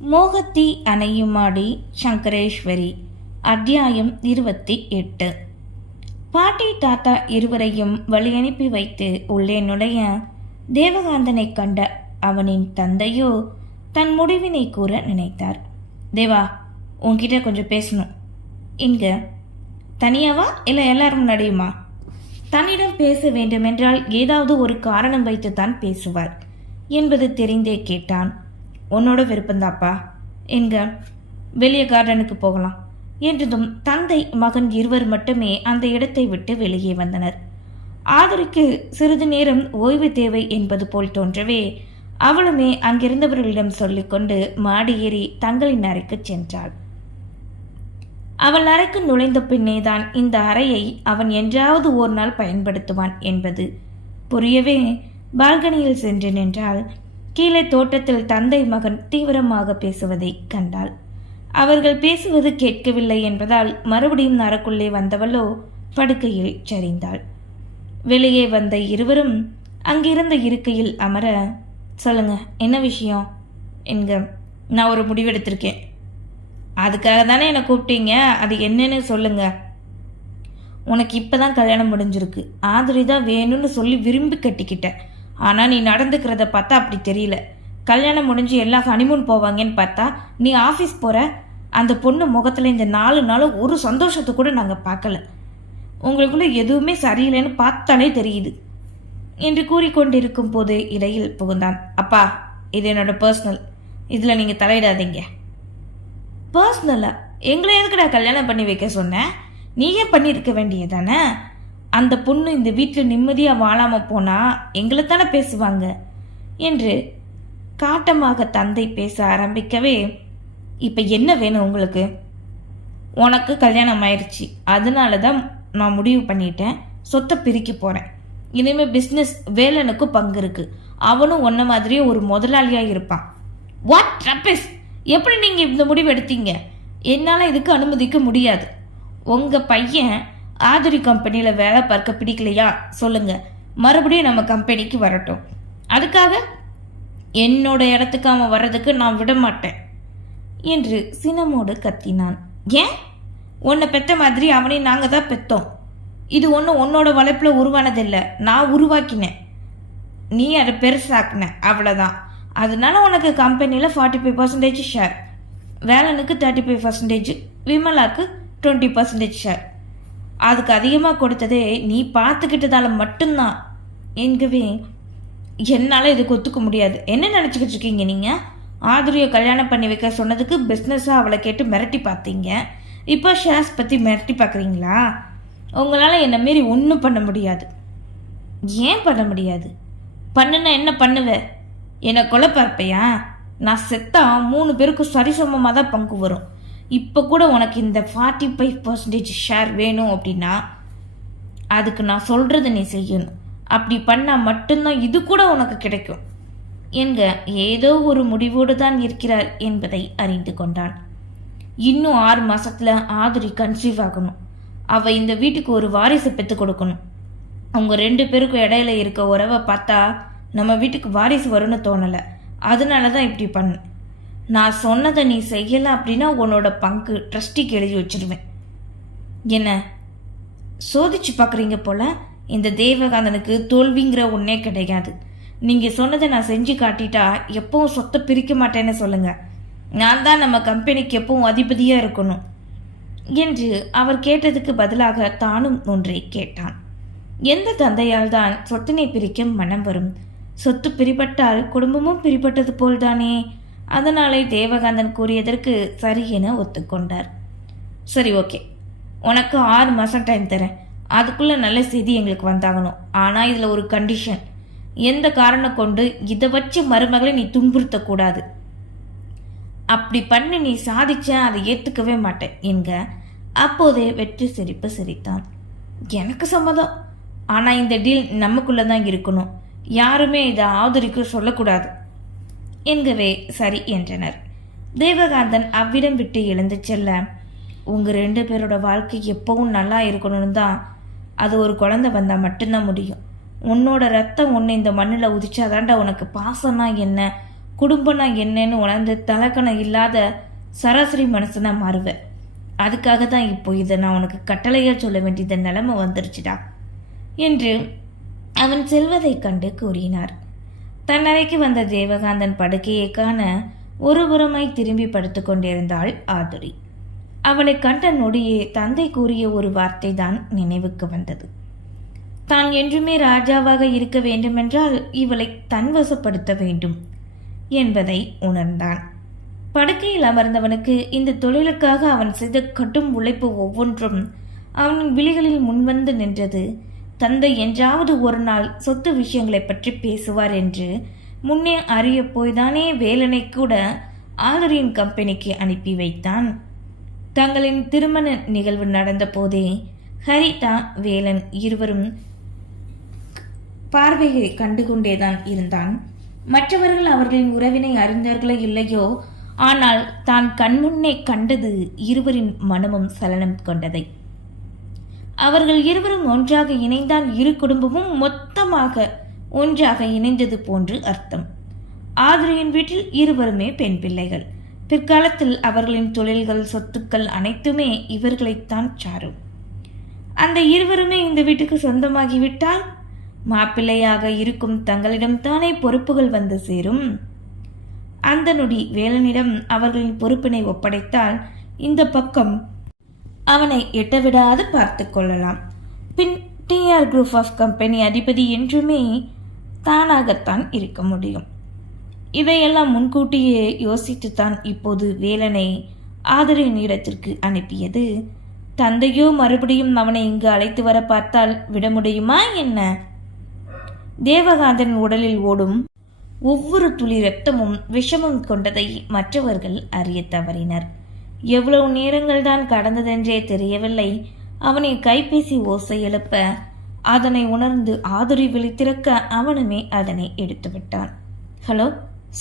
மோகத்தி அணையுமாடி சங்கரேஸ்வரி அத்தியாயம் இருபத்தி எட்டு. பாட்டி தாத்தா இருவரையும் வழியனுப்பி வைத்து உள்ளே நுழைய தேவகாந்தனை கண்ட அவனின் தந்தையோ தன் முடிவினை கூற நினைத்தார். தேவா உன்கிட்ட கொஞ்சம் பேசணும். இங்க. தனியாவா? இல்லை எல்லாரும் முன்னாடியுமா? தன்னிடம் பேச வேண்டுமென்றால் ஏதாவது ஒரு காரணம் வைத்துத்தான் பேசுவார் என்பது தெரிந்தே கேட்டான் உன்னோட விருப்பந்தாப்பா எங்க? வெளியே கார்டனுக்கு போகலாம். என்றதும் தந்தை மகன் இருவர் மட்டுமே அந்த இடத்தை விட்டு வெளியே வந்தனர். ஆதரிக்கு சிறிது நேரம் ஓய்வு தேவை என்பது போல் தோன்றவே அவளுமே அங்கிருந்தவர்களிடம் சொல்லிக்கொண்டு மாடி ஏறி தங்களின் அறைக்கு சென்றாள். அவள் அறைக்கு நுழைந்த பின்னேதான் இந்த அறையை அவன் என்றாவது ஒரு நாள் பயன்படுத்துவான் என்பது புரியவே பால்கனியில் சென்று நின்றால் கீழே தோட்டத்தில் தந்தை மகன் தீவிரமாக பேசுவதை கண்டாள். அவர்கள் பேசுவது கேட்கவில்லை என்பதால் மறுபடியும் நரக்குள்ளே வந்தவளோ படுக்கையில் சரிந்தாள். வெளியே வந்த இருவரும் அங்கிருந்த இருக்கையில் அமர சொல்லுங்க என்ன விஷயம்? என்க நான் ஒரு முடிவெடுத்திருக்கேன். அதுக்காக தானே என்னை கூப்பிட்டீங்க? அது என்னன்னு சொல்லுங்க. உனக்கு இப்பதான் கல்யாணம் முடிஞ்சிருக்கு. ஆதிரி தான் வேணும்னு சொல்லி விரும்பி கட்டிக்கிட்டேன் ஆனால் நீ நடந்துக்கிறத பார்த்தா அப்படி தெரியல. கல்யாணம் முடிஞ்சு எல்லா ஹனிமூன் போவாங்கன்னு பார்த்தா நீ ஆஃபீஸ் போகிற அந்த பொண்ணு முகத்தில் இந்த நாலு நாளும் ஒரு சந்தோஷத்தை கூட நாங்கள் பார்க்கல. உங்களுக்குள்ளே எதுவுமே சரியில்லைன்னு பார்த்தாலே தெரியுது. என்று கூறிக்கொண்டிருக்கும் போது இடையில் புகுந்தான். அப்பா இது என்னோட பர்சனல் இதில் நீங்கள் தலையிடாதீங்க. பர்சனலாக எங்களை எதுக்குடா கல்யாணம் பண்ணி வைக்க சொன்னேன் நீயே பண்ணியிருக்க வேண்டியதானே அந்த பொண்ணு இந்த வீட்டில் நிம்மதியாக வாழாமல் போனால் எங்களை தானே பேசுவாங்க என்று காட்டமாக தந்தை பேச ஆரம்பிக்கவே இப்போ என்ன வேணும் உங்களுக்கு? உனக்கு கல்யாணம் ஆயிடுச்சு அதனால தான் நான் முடிவு பண்ணிட்டேன். சொத்தை பிரிக்க போகிறேன் இனிமேல் பிஸ்னஸ் வேலனுக்கும் பங்கு இருக்குது அவனும் ஒன்ன மாதிரியே ஒரு முதலாளியாக இருப்பான். வாட் ரப்பேஸ் எப்படி நீங்கள் இந்த முடிவு எடுத்தீங்க? என்னால் இதுக்கு அனுமதிக்க முடியாது. உங்கள் பையன் ஆதிரி கம்பெனியில் வேலை பார்க்க பிடிக்கலையா? சொல்லுங்கள் மறுபடியும் நம்ம கம்பெனிக்கு வரட்டும். அதுக்காக என்னோட இடத்துக்கு அவன் வர்றதுக்கு நான் விட மாட்டேன் என்று சினமோடு கத்தினான். ஏன்? உன்னை பெத்த மாதிரி அவனையும் நாங்கள் தான் பெத்தோம். இது ஒன்றும் உன்னோட வளர்ப்பில் உருவானதில்லை. நான் உருவாக்கினேன். நீ அதை பெருசாக்கின. அவ்வளோதான் அதனால உனக்கு கம்பெனியில் ஃபார்ட்டி ஃபைவ் பர்சன்டேஜ் ஷேர் வேலனுக்கு தேர்ட்டி ஃபைவ் பர்சன்டேஜ் விமலாக்கு டுவெண்ட்டி பர்சன்டேஜ் ஷேர் அதுக்கு அதிகமாக கொடுத்ததே நீ பார்த்துக்கிட்டதால மட்டும்தான். என்கவே என்னால் இதுக்கு ஒத்துக்க முடியாது. என்ன நினச்சிக்கிட்டு இருக்கீங்க நீங்கள் ஆதிரியை கல்யாணம் பண்ணி வைக்க சொன்னதுக்கு பிஸ்னஸாக அவளை கேட்டு மிரட்டி பார்த்தீங்க. இப்போ ஷேர்ஸ் பற்றி மிரட்டி பார்க்குறீங்களா? உங்களால் என்னை மாரி ஒன்றும் பண்ண முடியாது. ஏன் பண்ண முடியாது? பண்ணுனா என்ன பண்ணுவ? என்னை கொலை பார்ப்பையா? நான் செத்தா மூணு பேருக்கும் சரிசமமாக தான் பங்கு வரும். இப்போ கூட உனக்கு இந்த ஃபார்ட்டி ஃபைவ் பர்சன்டேஜ் ஷேர் வேணும் அப்படின்னா அதுக்கு நான் சொல்கிறத நீ செய்யணும். அப்படி பண்ணால் மட்டும்தான் இது கூட உனக்கு கிடைக்கும். என்க ஏதோ ஒரு முடிவோடு தான் இருக்கிறார் என்பதை அறிந்து கொண்டான் இன்னும் ஆறு மாசத்துல ஆதிரி கன்சீவ் ஆகணும். அவ இந்த வீட்டுக்கு ஒரு வாரிசு பெற்று கொடுக்கணும். அவங்க ரெண்டு பேருக்கும் இடையில இருக்க உறவை பார்த்தா நம்ம வீட்டுக்கு வாரிசு வரும்னு தோணலை. அதனால தான் இப்படி பண்ணேன் நான் சொன்னதை நீ செய்யலை அப்படின்னா உன்னோட பங்கு ட்ரஸ்டிக்கு எழுதி வச்சிருவேன். என்ன? சோதிச்சு பார்க்குறீங்க போல இந்த தேவகாந்தனுக்கு தோல்விங்கிற ஒன்றே கிடையாது. நீங்கள் சொன்னதை நான் செஞ்சு காட்டிட்டா எப்பவும் சொத்தை பிரிக்க மாட்டேன்னு சொல்லுங்க. நான் தான் நம்ம கம்பெனிக்கு எப்பவும் அதிபதியாக இருக்கணும். என்று அவர் கேட்டதுக்கு பதிலாக தானும் ஒன்றை கேட்டான். எந்த தந்தையால் தான் சொத்தினை பிரிக்க மனம் வரும்? சொத்து பிரிபட்டால் குடும்பமும் பிரிபட்டது போல்தானே? அதனாலே தேவகாந்தன் கூறியதற்கு சரி என ஒத்துக்கொண்டார். சரி ஓகே. உனக்கு ஆறு மாதம் டைம் தரேன். அதுக்குள்ளே நல்ல செய்தி எங்களுக்கு வந்தாகணும். ஆனால் இதில் ஒரு கண்டிஷன் எந்த காரணம் கொண்டு இதை வச்சு மருமகளை நீ துன்புறுத்தக்கூடாது. அப்படி பண்ணி நீ சாதிச்ச அதை ஏற்றுக்கவே மாட்டேன் என்க. அப்போதே வெற்றி சிரிப்பு சிரித்தான். எனக்கு சம்மதம். ஆனால் இந்த டீல் நமக்குள்ளே தான் இருக்கணும். யாருமே இதை ஆதரிக்க சொல்லக்கூடாது. என்கவே சரி என்றனர். தேவகாந்தன் அவ்விடம் விட்டு எழுந்து செல்ல உங்கள் ரெண்டு பேரோட வாழ்க்கை எப்பவும் நல்லா இருக்கணும்னு தான். அது ஒரு குழந்தை வந்தால் மட்டும்தான் முடியும். உன்னோட ரத்தம் ஒன்று இந்த மண்ணில் உதிச்சாதாண்டா உனக்கு பாசம்னா என்ன குடும்பம்னா என்னன்னு உணர்ந்து தலக்கணம் இல்லாத சராசரி மனசுனா மாறுவேன் அதுக்காக தான் இப்போ இதை நான் உனக்கு கட்டளையாக சொல்ல வேண்டியது நிலைமை வந்துருச்சுடா என்று அவன் செல்வதைக் கண்டு கூறினார். தன் அறைக்கு வந்த தேவகாந்தன் படுக்கையை காண ஒரு புறமாய் திரும்பி படுத்து கொண்டிருந்தாள் ஆதுரி. அவளை கண்ட நொடியே தந்தை கூறிய ஒரு வார்த்தை தான் நினைவுக்கு வந்தது. தான் என்றுமே ராஜாவாக இருக்க வேண்டுமென்றால் இவளை தன்வசப்படுத்த வேண்டும் என்பதை உணர்ந்தான். படுக்கையில் அமர்ந்தவனுக்கு இந்த தொழிலுக்காக அவன் செய்த கடும் உழைப்பு ஒவ்வொன்றும் அவனின் விழிகளில் முன்வந்து நின்றது தந்தை என்றாவது ஒரு நாள் சொத்து விஷயங்களை பற்றி பேசுவார் என்று முன்னே அறிய போய்தானே வேலனை கூட ஆலரியின் கம்பெனிக்கு அனுப்பி வைத்தான். தங்களின் திருமண நிகழ்வு நடந்த போதே ஹரிதா வேலன் இருவரும் பார்வையை கண்டுகொண்டேதான் இருந்தான். மற்றவர்கள் அவர்களின் உறவினை அறிந்தார்களோ இல்லையோ ஆனால் தான் கண்முன்னே கண்டது இருவரின் மனமும் சலனம் கொண்டதை. அவர்கள் இருவரும் ஒன்றாக இணைந்தால் இரு குடும்பமும் மொத்தமாக ஒன்றாக இணைந்தது போன்று அர்த்தம். ஆதிரியின் வீட்டில் இருவருமே பெண் பிள்ளைகள். பிற்காலத்தில் அவர்களின் தொழில்கள் சொத்துக்கள் அனைத்துமே இவர்களைத்தான் சாரும். அந்த இருவருமே இந்த வீட்டுக்கு சொந்தமாகிவிட்டால் மாப்பிள்ளையாக இருக்கும் தங்களிடம் தானே பொறுப்புகள் வந்து சேரும். அந்த நொடி வேலனிடம் அவர்களின் பொறுப்பினை ஒப்படைத்தால் இந்த பக்கம் அவனை எட்டவிடாது பார்த்து கொள்ளலாம். பின் டிஆர் குரூப் ஆஃப் கம்பெனி அதிபதி என்றுமே தானாகத்தான் இருக்க முடியும். இதையெல்லாம் முன்கூட்டியே யோசித்து தான் இப்போது வேலனை ஆதரின் இடத்திற்கு அனுப்பியது. தந்தையோ மறுபடியும் அவனை இங்கு அழைத்து வர பார்த்தால் விட முடியுமா என்ன? தேவகாந்தன் உடலில் ஓடும் ஒவ்வொரு துளி ரத்தமும் விஷமும் கொண்டதை மற்றவர்கள் அறிய தவறினர். எவ்வளவு நேரங்கள் தான் கடந்ததென்றே தெரியவில்லை. அவனை கைபேசி ஓசை எழுப்ப அதனை உணர்ந்து ஆதுரி விழித்திருக்க அவனுமே அதனை எடுத்து விட்டான். ஹலோ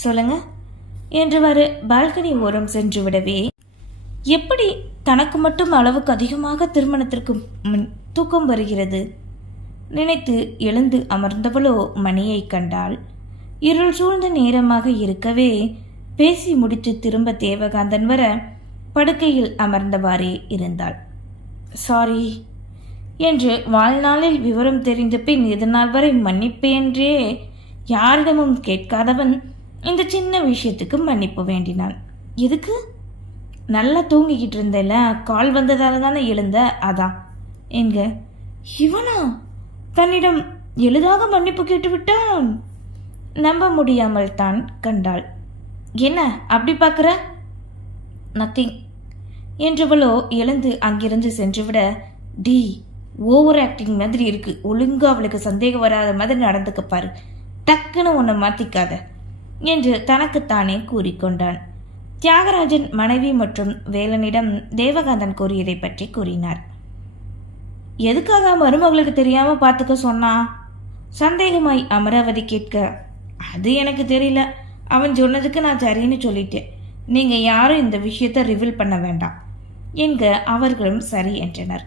சொல்லுங்க என்றவாறு பால்கனி ஓரம் சென்று விடவே எப்படி தனக்கு மட்டும் அளவுக்கு அதிகமாக திருமணத்திற்கு முன் தூக்கம் வருகிறது நினைத்து எழுந்து அமர்ந்தவளோ மணியை கண்டாள். இருள் சூழ்ந்த நேரமாக இருக்கவே பேசி முடித்து திரும்ப தேவகாந்தன் வர படுக்கையில் அமர்ந்தவாறே இருந்தாள். சாரி என்று வாழ்நாளில் விவரம் தெரிந்த பின் இதனால் வரை மன்னிப்பேன்றே யாரிடமும் கேட்காதவன் இந்த சின்ன விஷயத்துக்கு மன்னிப்பு வேண்டினான் எதுக்கு? நல்லா தூங்கிக்கிட்டு இருந்தேல கால் வந்ததால தானே எழுந்த அதான் எங்க? இவனா? தன்னிடம் எளிதாக மன்னிப்பு கேட்டுவிட்டான். நம்ப முடியாமல் தான் கண்டாள். என்ன அப்படி பார்க்குற? நத்திங் என்றவளோ எழுந்து அங்கிருந்து சென்றுவிட டி ஓவர் ஆக்டிங் மாதிரி இருக்கு. ஒழுங்கா அவளுக்கு சந்தேகம் வராத மாதிரி நடந்துக்க பாரு. டக்குன்னு உன்னை மாத்திக்காத. என்று தனக்குத்தானே கூறிக்கொண்டான் தியாகராஜன் மனைவி மற்றும் வேலனிடம் தேவகாந்தன் கூறியதை பற்றி கூறினார். எதுக்காக மருமகளுக்கு தெரியாம பார்த்துக்க சொன்னா? சந்தேகமாய் அமராவதி கேட்க அது எனக்கு தெரியல. அவன் சொன்னதுக்கு நான் சரின்னு சொல்லிட்டேன். நீங்க யாரும் இந்த விஷயத்தை ரிவீல் பண்ண வேண்டாம். என்க அவர்களும் சரி என்றனர்.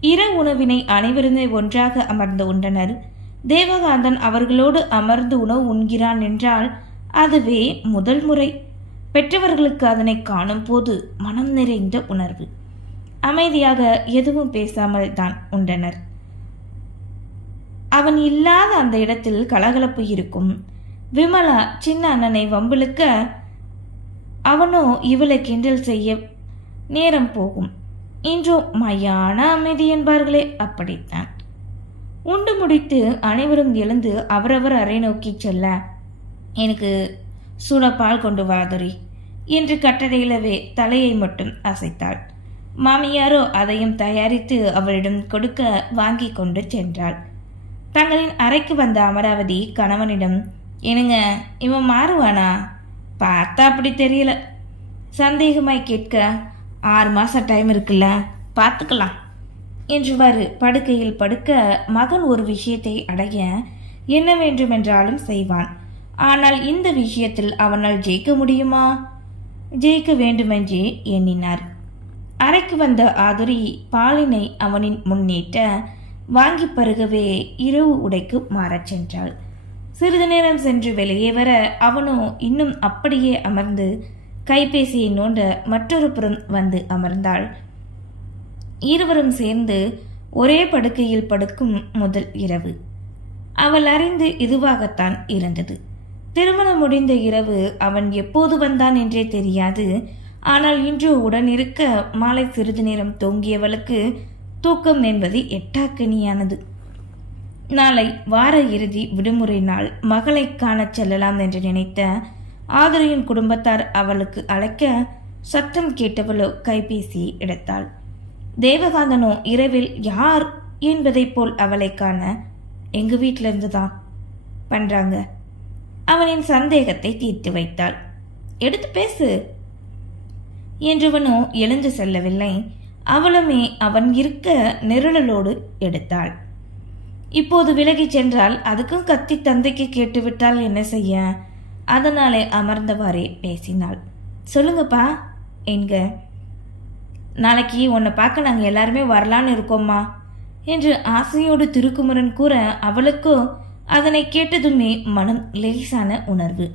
இர உணவினை அனைவருமே ஒன்றாக அமர்ந்து உண்டனர். தேவகாந்தன் அவர்களோடு அமர்ந்து உணவு உண்கிறான் என்றால் அதுவே முதல் முறை. பெற்றவர்களுக்கு அதனை காணும் போது மனம் நிறைந்த உணர்வு. அமைதியாக எதுவும் பேசாமல் தான் உண்டனர். அவன் இல்லாத அந்த இடத்தில் கலகலப்பு இருக்கும். விமலா சின்ன அண்ணனை வம்பிழுக்க அவனோ இவளை கிண்டல் செய்ய நேரம் போகும். இன்றும் மையான அமைதி என்பார்களே அப்படித்தான். உண்டு முடித்து அனைவரும் எழுந்து அவரவர் அறை நோக்கி செல்ல எனக்கு சுட பால் கொண்டு வாதுரி என்று கட்டடையிலவே தலையை மட்டும் அசைத்தாள். மாமியாரோ அதையும் தயாரித்து அவரிடம் கொடுக்க வாங்கி கொண்டு சென்றாள். தங்களின் அறைக்கு வந்த அமராவதி கணவனிடம் என்னங்க இவன் மாறுவானா? பார்த்தா அப்படி தெரியல. சந்தேகமாய் கேட்க ஆறு மாதம் டைம் இருக்குல்ல பார்த்துக்கலாம். என்றுவாறு படுக்கையில் படுக்க மகன் ஒரு விஷயத்தை அடைய என்ன வேண்டுமென்றாலும் செய்வான். ஆனால் இந்த விஷயத்தில் அவனால் ஜெயிக்க முடியுமா? ஜெயிக்க வேண்டுமென்றே எண்ணினார். அறைக்கு வந்த ஆதுரி பாலினை அவனின் முன்னேற்ற வாங்கி பருகவே இரவு உடைக்கு மாறச் சென்றாள். சிறிது நேரம் சென்று வெளியே வர அவனோ இன்னும் அப்படியே அமர்ந்து கைபேசியை நோண்ட மற்றொரு புறம் வந்து அமர்ந்தாள். இருவரும் சேர்ந்து ஒரே படுக்கையில் படுக்கும் முதல் இரவு. அவள் அறிந்து இதுவாகத்தான் இருந்தது. திருமணம் முடிந்த இரவு அவன் எப்போது வந்தான் என்றே தெரியாது. ஆனால் இன்று உடன் இருக்க மாலை சிறிது நேரம் தூங்கியவளுக்கு தூக்கம் என்பது எட்டாக்கனியானது. நாளை வார இறுதி விடுமுறை நாள் மகளை காணச் செல்லலாம் என்று நினைத்த ஆதரையின் குடும்பத்தார் அவளுக்கு அழைக்க சத்தம் கேட்டவளோ கைபேசியை எடுத்தாள். தேவகாந்தனோ இரவில் யார்? என்பதைப் போல் அவளை காண எங்க வீட்டிலிருந்து தான் பண்றாங்க. அவனின் சந்தேகத்தை தீர்த்து வைத்தாள். எடுத்து பேசு. என்றவனோ எழுந்து செல்லவில்லை. அவளுமே அவன் இருக்க நெருடலோடு எடுத்தாள். இப்போது விலகிச் சென்றால் அதுக்கும் கத்தி தந்தைக்கு கேட்டுவிட்டால் என்ன செய்ய? அதனாலே அமர்ந்தவாறே பேசினாள். சொல்லுங்கப்பா என்க. நாளைக்கு உன்னை பார்க்க நாங்கள் எல்லாருமே வரலான்னு இருக்கோம்மா என்று ஆசையோடு திருக்குமரன் கூற அவளுக்கோ அதனை கேட்டதுமே மனம் லேசான உணர்வு.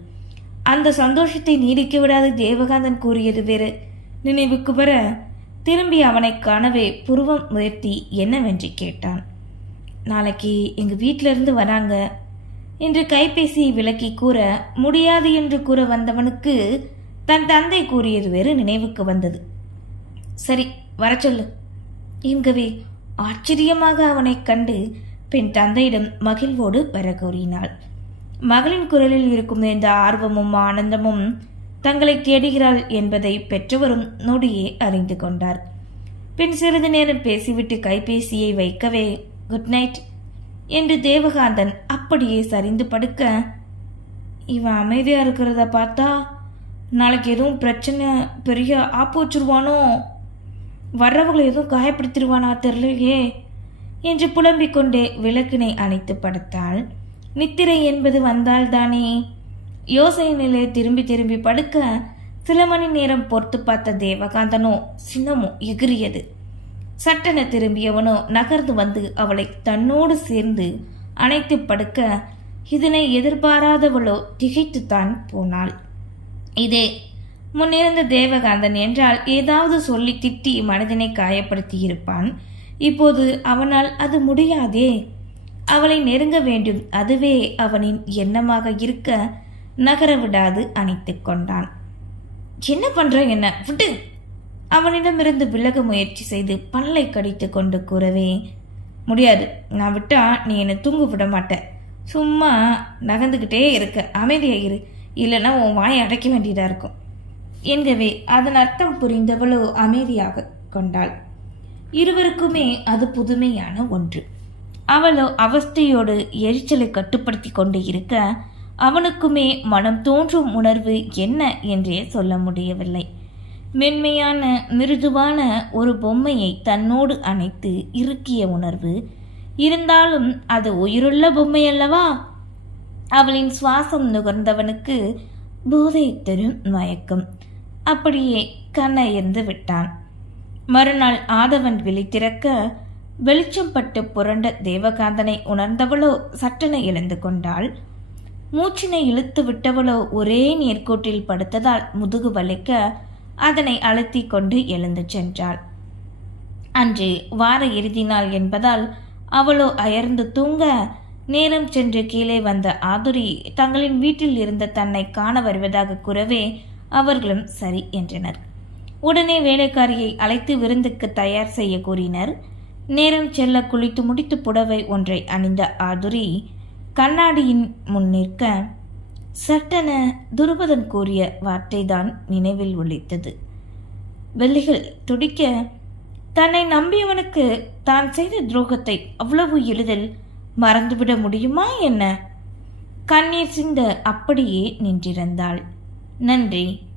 அந்த சந்தோஷத்தை நீடிக்க விடாது தேவகாந்தன் கூறியது வேறு. நினைவுக்கு வர திரும்பி அவனை காணவே புருவம் உயர்த்தி என்னவென்று கேட்டான். நாளைக்கு எங்கள் வீட்டிலிருந்து வராங்க. என்று கைபேசியை விலக்கி கூற முடியாது என்று கூற வந்தவனுக்கு தன் தந்தை கூறியது வேறு நினைவுக்கு வந்தது. சரி வர சொல்லு. என்கவே ஆச்சரியமாக அவனைக் கண்டு பெண் தந்தையிடம் மகிழ்வோடு வர கூறினாள் மகளின் குரலில் இருக்கும் இந்த ஆர்வமும் ஆனந்தமும் தங்களை தேடுகிறாள் என்பதை பெற்றவரும் நொடியே அறிந்து கொண்டார். பின் சிறிது நேரம் பேசிவிட்டு கைபேசியை வைக்கவே குட் நைட். என்று தேவகாந்தன் அப்படியே சரிந்து படுக்க இவன் அமைதியா இருக்கிறத பார்த்தா நாளைக்கு எதுவும் பிரச்சனை பெரிய ஆப்பு வச்சிருவானோ? வர்றவங்களை எதுவும் காயப்படுத்திடுவானா தெரியலையே? என்று புலம்பிக் கொண்டே விளக்கினை அணைத்து படுத்தாள். நித்திரை என்பது வந்தால்தானே யோசனையிலே திரும்பி திரும்பி படுக்க சில மணி நேரம் பொறுத்து பார்த்த தேவகாந்தனோ சின்னமோ எகிரியது சட்டென திரும்பியவனோ நகர்ந்து வந்து அவளை தன்னோடு சேர்ந்து அணைத்து படுக்க இதனை எதிர்பாராதவளோ திகைத்துத்தான் போனாள். இதே முன்னிருந்த தேவகாந்தன் என்றால் ஏதாவது சொல்லி திட்டி மனதினை காயப்படுத்தி இருப்பான் இப்போது அவனால் அது முடியாதே. அவளை நெருங்க வேண்டும். அதுவே அவனின் எண்ணமாக இருக்க நகர விடாது அணைத்து கொண்டான். என்ன பண்ற என்ன? விட்டு! அவனிடமிருந்து விலக முயற்சி செய்து பல்லை கடித்து கொண்டு கூறவே முடியாது. நான் விட்டா நீ என்னை தூங்க விட மாட்டேன் சும்மா நகர்ந்துக்கிட்டே இருக்க. அமைதியாக இரு. இல்லைன்னா உன் வாயை அடைக்க வேண்டியதாக இருக்கும். என்கவே அதன் அர்த்தம் புரிந்தவளோ அமைதியாக கொண்டாள். இருவருக்குமே அது புதுமையான ஒன்று. அவளோ அவஸ்தையோடு எரிச்சலை கட்டுப்படுத்தி கொண்டு இருக்க அவனுக்குமே மனம் தோன்றும் உணர்வு என்ன என்றே சொல்ல முடியவில்லை. மென்மையான மிருதுவான ஒரு பொம்மையை தன்னோடு அணைத்து இறுக்கிய உணர்வு. இருந்தாலும் அது உயிருள்ள பொம்மை அல்லவா அவளின் சுவாசம் நுகர்ந்தவனுக்கு போதை தரும் மயக்கம். அப்படியே கண்ணயர்ந்து விட்டான். மறுநாள் ஆதவன் விழித்திறக்க வெளிச்சம் பட்டு புரண்ட தேவகாந்தனை உணர்ந்தவளோ சட்டென எழுந்து கொண்டாள். மூச்சினை இழுத்து விட்டவளோ ஒரே நேர்கோட்டில் படுத்ததால் முதுகு வலிக்க அதனை அழுத்தி கொண்டு எழுந்து சென்றாள். அன்று வார இறுதி நாள் என்பதால் அவளோ அயர்ந்து தூங்க நேரம் சென்று கீழே வந்த ஆதுரி தங்களின் வீட்டில் இருந்த தன்னை காண வருவதாக கூறவே அவர்களும் சரி என்றனர். உடனே வேலைக்காரியை அழைத்து விருந்துக்கு தயார் செய்ய கூறினர். நேரம் செல்ல குளித்து முடித்து புடவை ஒன்றை அணிந்த ஆதுரி கண்ணாடியின் முன் நிற்க சட்டென துருபதன் கூறிய வார்த்தைதான் நினைவில் ஒழித்தது வெள்ளிகள் துடிக்க தன்னை நம்பியவனுக்கு தான் செய்த துரோகத்தை அவ்வளவு எளிதில் மறந்துவிட முடியுமா என்ன? கண்ணீர் சிந்த அப்படியே நின்றிருந்தாள். நன்றி.